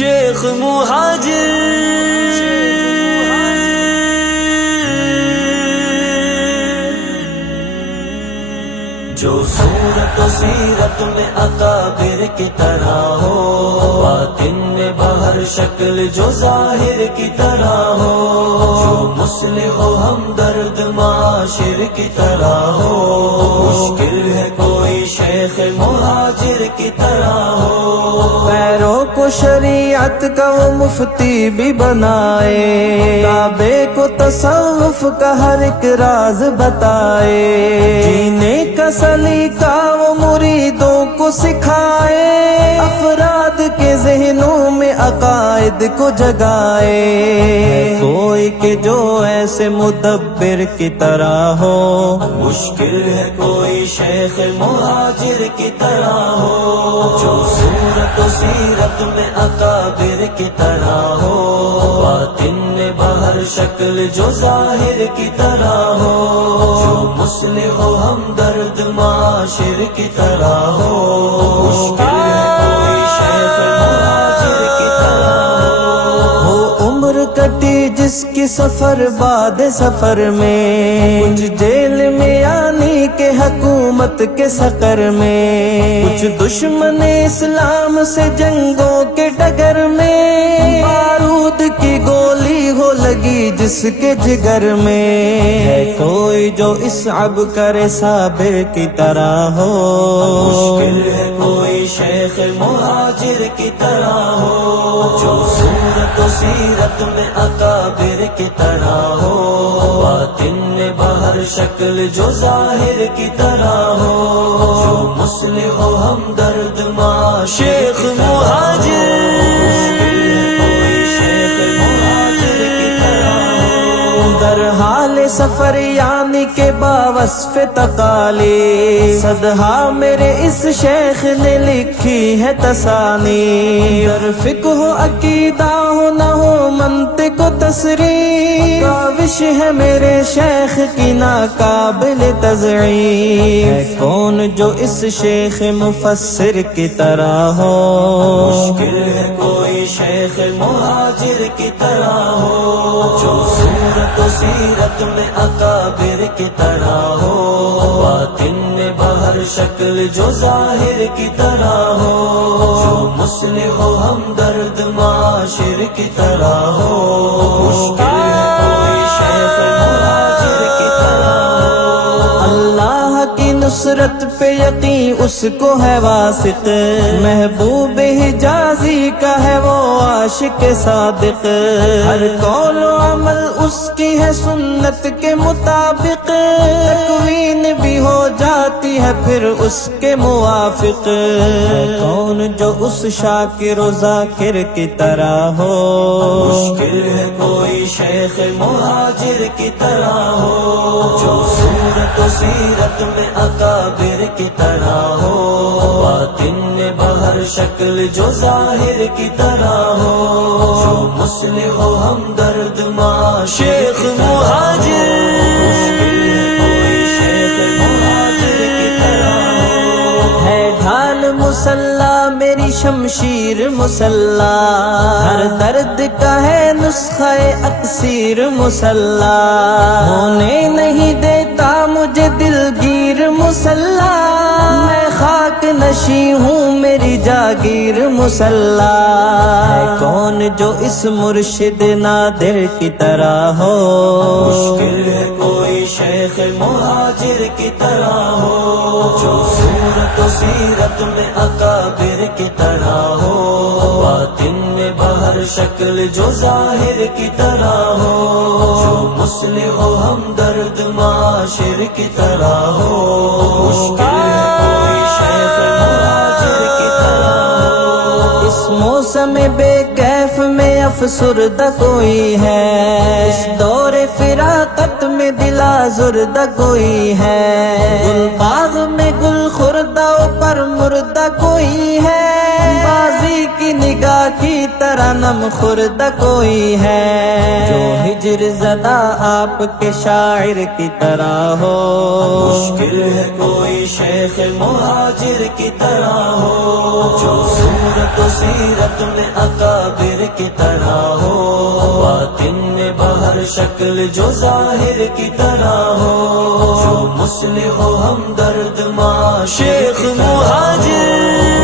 شیخ مہاجر جو صورت و سیرت میں اکابر کی طرح ہو، باطن میں بہر شکل جو ظاہر کی طرح ہو، جو مصلح و ہمدرد معاشر کی طرح ہو، مشکل ہے کوئی شیخ مہاجر کی طرح ہو۔ پیروں کو شریعت کا وہ مفتی بھی بنائے، کعبے کو تصوف کا ہر ایک راز بتائے، جینے کا سلیقہ وہ مریدوں کو سکھائے، افراد کے ذہنوں میں عقائد کو جگائے۔ کوئی کہ جو ایسے مدبر کی طرح ہو، مشکل ہے کوئی شیخ مہاجر کی طرح ہو، جو صورت و سیرت میں اکابر کی طرح ہو، باطن میں بہر شکل جو ظاہر کی طرح ہو، جو مصلح و ہمدرد معاشر کی طرح ہو، مشکل ہے کوئی شیخ مہاجر کی طرح ہو۔ عمر کٹی جس کی سفر بعد سفر میں، کچھ جیل میں یعنی کہ حکومت کے سقر میں، کچھ دشمن اسلام سے جنگوں کے ڈگر میں، بارود کی گولی ہو لگی جس کے جگر میں، ہے کوئی جو اصعب کرے صابر کی طرح ہو، مشکل ہے کوئی شیخ مہاجر کی طرح ہو، جو صورت و سیرت میں اکابر کی طرح ہو، باطن میں بہر شکل جو ظاہر کی طرح ہو، جو مصلح و ہمدرد معاشر شیخ مہاجر در حال سفر یعنی کہ باوصف تقالی، صدہا میرے اس شیخ نے لکھی ہے تصانی، در فقہ ہو عقیدہ ہو نہ ہو منطق و تصریف، کاوش ہے میرے شیخ کی ناقابل تضعیف، ہے کون جو اس شیخ مفسر کی طرح ہو، مشکل ہے کوئی شیخ مہاجر کی طرح ہو، جو صورت و سیرت میں اکابر کی طرح ہو، باطن میں بہر شکل جو ظاہر کی طرح ہو، جو مصلح و ہمدرد معاشر کی طرح ہو، مشکل ہے کوئی شیخ مہاجر کی طرح ہو۔ اللہ کی نصرت پہ یقین اس کو ہے واثق، محبوب حجازی کا ہے وہ عاشق صادق، ہر قول و عمل اس کی ہے سنت کے مطابق، تکوین بھی ہو جاتی ہے پھر اس کے موافق، کون جو اس شاکر و ذاکر کی طرح ہو، مشکل ہے کوئی شیخ مہاجر کی طرح ہو، جو صورت و سیرت میں اکابر کی طرح ہو، باطن میں بہر شکل جو ظاہر کی طرح ہو، جو مصلح و ہمدرد معاشر شیخ مہاجر ہے ڈھال مسلح میری شمشیر مسلح، ہر درد کا ہے نسخہ اکسیر مسلح، ہونے نہیں دیتا مجھے دلگیر مسلح، میں خاک نشی ہوں میری جاگیر مسلح، ہے کون جو اس مرشد نادر کی طرح ہو، مشکل ہے کوئی شیخ مہاجر کی طرح ہو، جو صورت و سیرت میں اکابر کی طرح ہو، باطن میں بہر شکل جو ظاہر کی طرح ہو، جو مصلح و ہمدرد معاشر کی طرح ہو، مشکل ہے کوئی شیخ مہاجر کی طرح ہو۔ اس موسم بے کیف میں افسردہ کوئی ہے، اس دور فراقت میں دل آزردہ کوئی ہے، گل باغ میں گل خوردہ پر مردہ کوئی ہے، بازی کی نگاہ کی طرح صنم خرد کوئی ہے جو ہجر زدہ آپ کے شاعر کی طرح ہو مشکل ہے کوئی شیخ مہاجر کی طرح ہو جو صورت و سیرت میں اکابر کی طرح ہو باطن میں بہر شکل جو ظاہر کی طرح ہو جو مصلح و ہمدرد معاشر شیخ مہاجر